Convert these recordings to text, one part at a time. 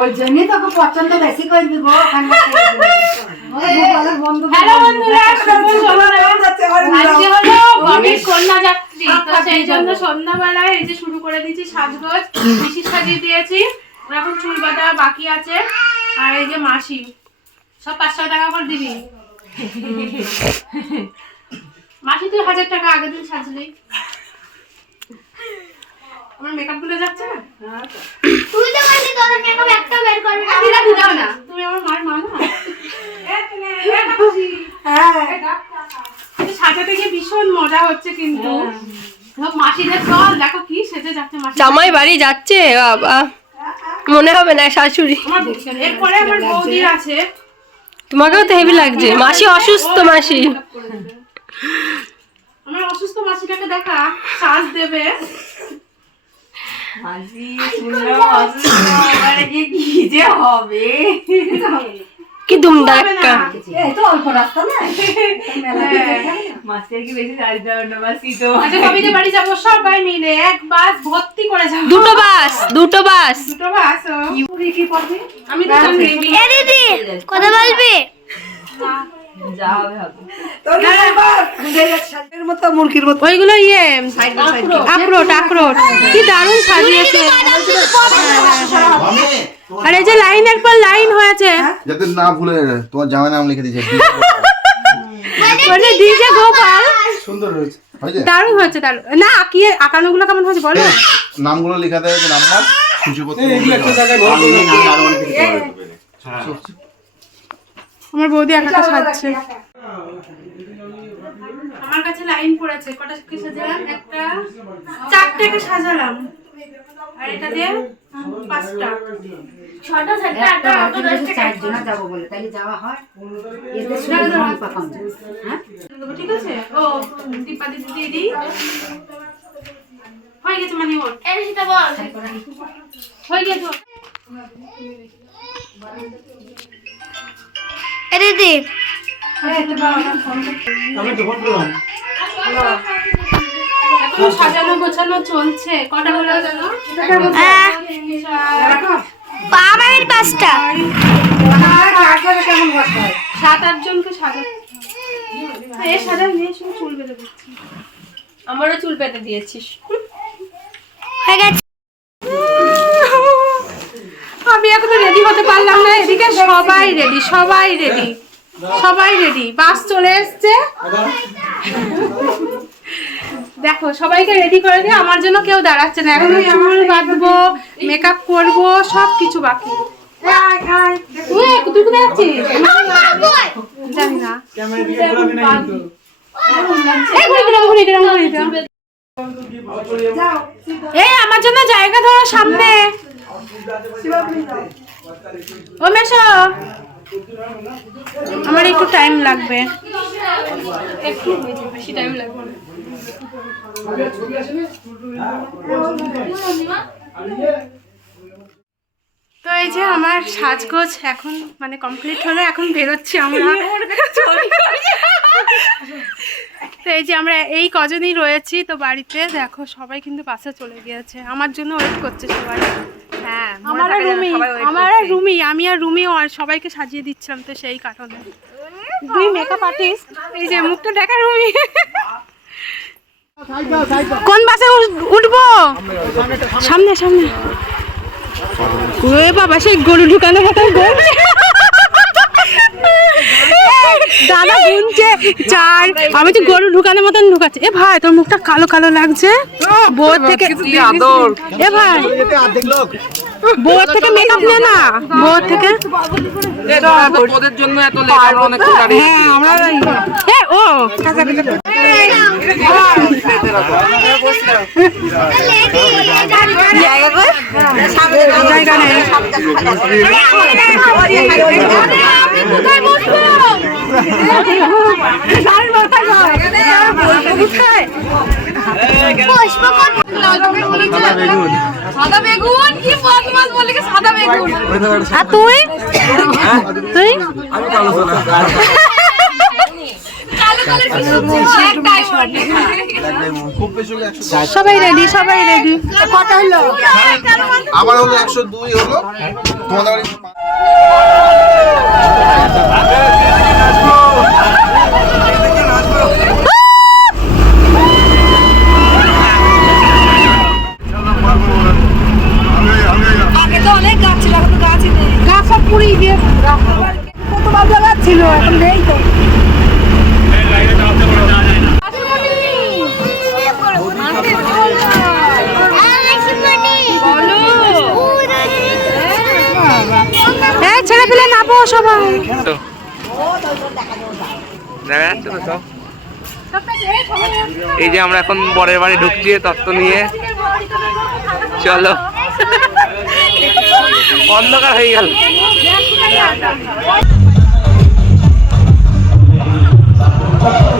ওই জন্যই তোকে পছন্দ বেশি করবি গো ওখানকার থেকে। ওই গোপালের বন্ধু হ্যালো বন্ধুরা সন্ধ্যা আজকে কন্যা যাত্রী তো সেই জন্য সন্ধ্যাবেলায় এই যে শুরু করে দিয়েছি সাজগোজ বেশি সাজিয়ে দিয়েছি। এখন চুল বাঁধা বাকি আছে। আর এই যে মাসি সব পাঁচশো টাকা করে দিবি। মাসি তুই হাজার টাকা আগের দিন সাজলি। আমার মেকআপগুলো যাচ্ছে? না তুই তো বললি তোর মেকআপ একটা বের করবি না। দিদা দিদাও না। তুমি আমার মার মা না? এই সাজাতে গিয়ে ভীষণ মজা হচ্ছে কিন্তু। মাসিদের চল দেখো কি সেজে যাচ্ছে জামাই বাড়ি যাচ্ছে বাবা। মনে হবে না শাশুড়ি। এরপরে আমার বৌদির আছে। তোমাকেও তো হেভি লাগছে। মাসি অসুস্থ মাসি। আমার অসুস্থ মাসিটাকে দেখা সাজ দেবে। কি দুমদাক্কা এই তো অল্প রাস্তা না? মেলা আচ্ছা বাড়ি যাব সবাই মিলে এক বাস ভর্তি করে যাব। দুটো বাস দুটো বাস। দুটো বাস। কি পড়বি? আমি তো জানি এ দিদি কথা বলবি? এর মতো মুরগির মতো। ওইগুলো ইয়ে আখরোট আখরোট কি দারুণ সাজিয়েছে। আর এই যে লাইনের পর লাইন হয়েছে। যাতে না ভুলে তোমার নাম লিখে দিয়েছে মানে ডিজে গোপাল। সুন্দর হয়েছে। হয়েছে দারুণ হয়েছে? দারুণ। না আঁকিয়ে আঁকানোগুলো কেমন হয়েছে বলো। নামগুলো লেখা দেয় নাম্বার সূচিপত্র আমার বৌদি একাটা সাজছে। আমার কাছে লাইন পড়েছে কটা কি সাজালাম? একটা চারটেকে সাজালাম। আর এটা দিয়ে পাঁচটা। ছটা সাতটা আটটা নটা দশটা চারজন যাব বলে তাহলে যাওয়া হয়। এতে শুনে আমি পাতাম হ্যাঁ? ঠিক আছে? ও দিই। হয়ে গেছে মানে ওর। এ সেটা বল। হয়ে গেছে। এ দিদি। এখনও সাজানো গোছানো চলছে। কটা হলো জানো? আহ, পা মামির পাঁচটা। কেমন সাত আট জনকে সাজা এ সাজাই নিয়ে চুল বেঁধে দিচ্ছি। আমারও চুল পেতে দিয়েছিস। হয়ে গেছে। আমি এখনও রেডি হতে পারলাম না। এদিকে সবাই রেডি সবাই রেডি সবাই রেডি বাস চলে এসছে। দেখো, সবাইকে রেডি করে দিয়ে আমার জন্য কেউ দাঁড়াচ্ছে না। এখন চুল বাঁধবো মেকআপ করব সব কিছু বাকি এই, আমার জন্য জায়গা ধরো সামনে। ও মেশো আমার একটু টাইম লাগবে। একটু বেশি টাইম লাগবে তো এই যে আমার সাজগোজ এখন মানে কমপ্লিট হলো এখন বেরোচ্ছি আমরা। তো এই যে আমরা এই কজনই রয়েছি তো বাড়িতে দেখো সবাই কিন্তু বাসে চলে গিয়েছে। আমার জন্য ওয়েট করছে সবাই। আমার রুমি আমার রুমি আমি আর রুমি আর সবাইকে সাজিয়ে দিচ্ছিলাম তো সেই কারণে। দুই মেকআপ আর্টিস্ট এই যে মুখটা দেখা রুমি। কোন বাসে উঠ- উঠবো? সামনে সামনে। ওরে বাবা সেই গরু ঢুকানো কথা দাদা গুনছে চার। আমি তো গরু ঢুকানোর মতন ঢুকাচ্ছি। এ ভাই তোর মুখটা কালো কালো লাগছে? বোর থেকে এ ভাই। বোর থেকে মেকআপ নে না বোর থেকে তোদের জন্য এত লেখার অনেক দাঁড়িয়ে হ্যাঁ আমরা এ ও জায়গা নেই সাদা বেগুন কি বদমাস বলে কি সাদা বেগুন তুই তুই। সবাই রেডি সবাই রেডি কটা হলো আমার হলো একশো দুই হলো তোমাদের বাড়ি গাছ সব পুড়িয়ে দিয়ে কতবার জায়গা ছিল এখন নেই তো এই ছেলে পেলে নাবো সবাই। এই যে আমরা এখন বরের বাড়ি ঢুকছি তত্ত্ব নিয়ে। চলো। অন্ধকার হয়ে গেল। পাখা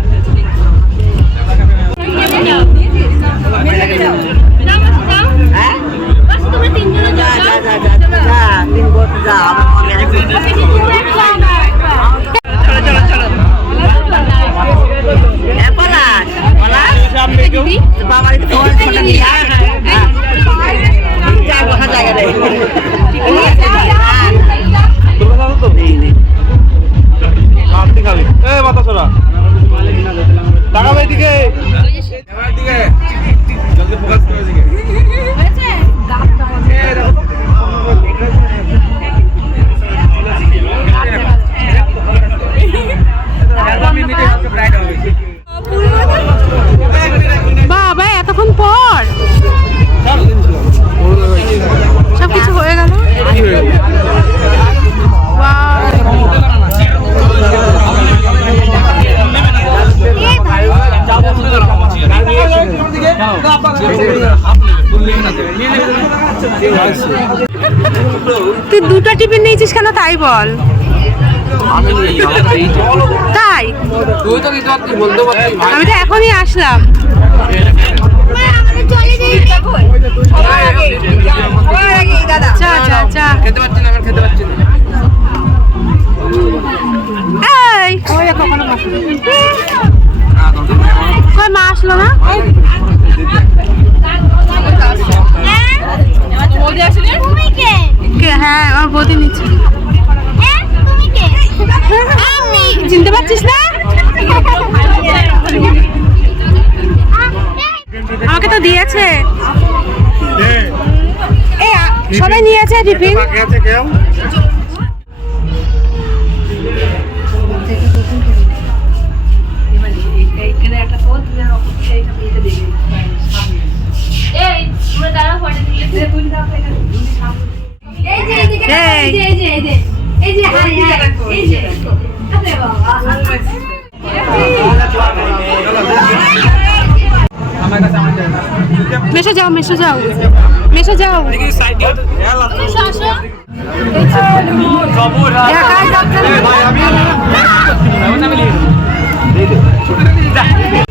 তুই দুটো টিফিন নিয়েছিস কেন? তাই বল। তাই? আমি তো এখনই আসলাম। চা চা চা না মা আসলো তুমি কে? কে হ্যাঁ আমার বৌদি নিচ্ছে। হ্যাঁ তুমি কে আমি। চিনতে পারছিস না? আমাকে তো দিয়েছে। সবাই নিয়েছে টিফিন। কেউ এই তোমরা দাঁড়াও পরে দিলে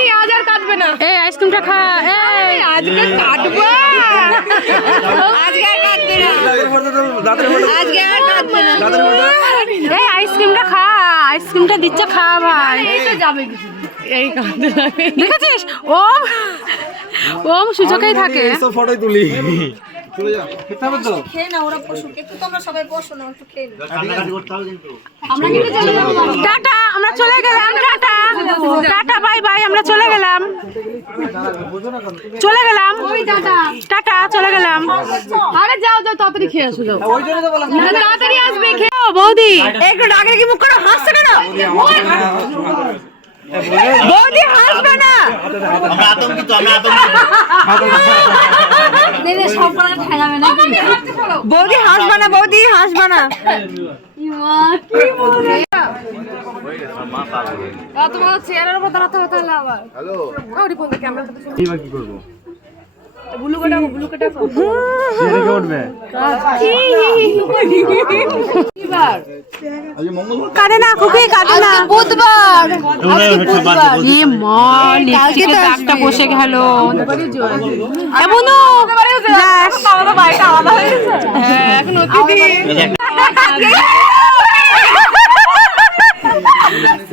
এই আজ আর কাটবে হাই এই আইসক্রিমটা খা এই। আজকে কাটবো আজকে আর কাটবে না। আজকে আর কাটবে না। আইসক্রিমটা খা এই আইসক্রিমটা খা আইসক্রিমটা দিচ্ছে খা ভাই। এই কাঁদতে লাগে দেখেছিস? ওম ওম সুযোগেই থাকে। ফটোই তুলি। টাটা আমরা চলে গেলাম টাটা। টাটা বাই বাই আমরা চলে গেলাম। চলে গেলাম। টাটা চলে গেলাম। আরে যাও যাও তাড়াতাড়ি খেয়ে আসো যাও। তাড়াতাড়ি আসবে খেয়ে বৌদি। একটু ডাকে কি মুখ করে হাসছে কেন? বৌদি হাসবে না। বৌদি হাসবে না বৌদি হাসবে না। তোমার চেয়ারের উপর দাঁড়াতে আবার। হ্যালো। কি করব? কাঁদে না খুবই কাঁদে না। বুধবার। আজকে এ মা লিপস্টিকের দাগটা বসে গেল। এ বনু যাস হ্যাঁ, এখন অতিথি।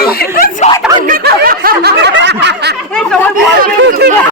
你做乜？你做乜？你。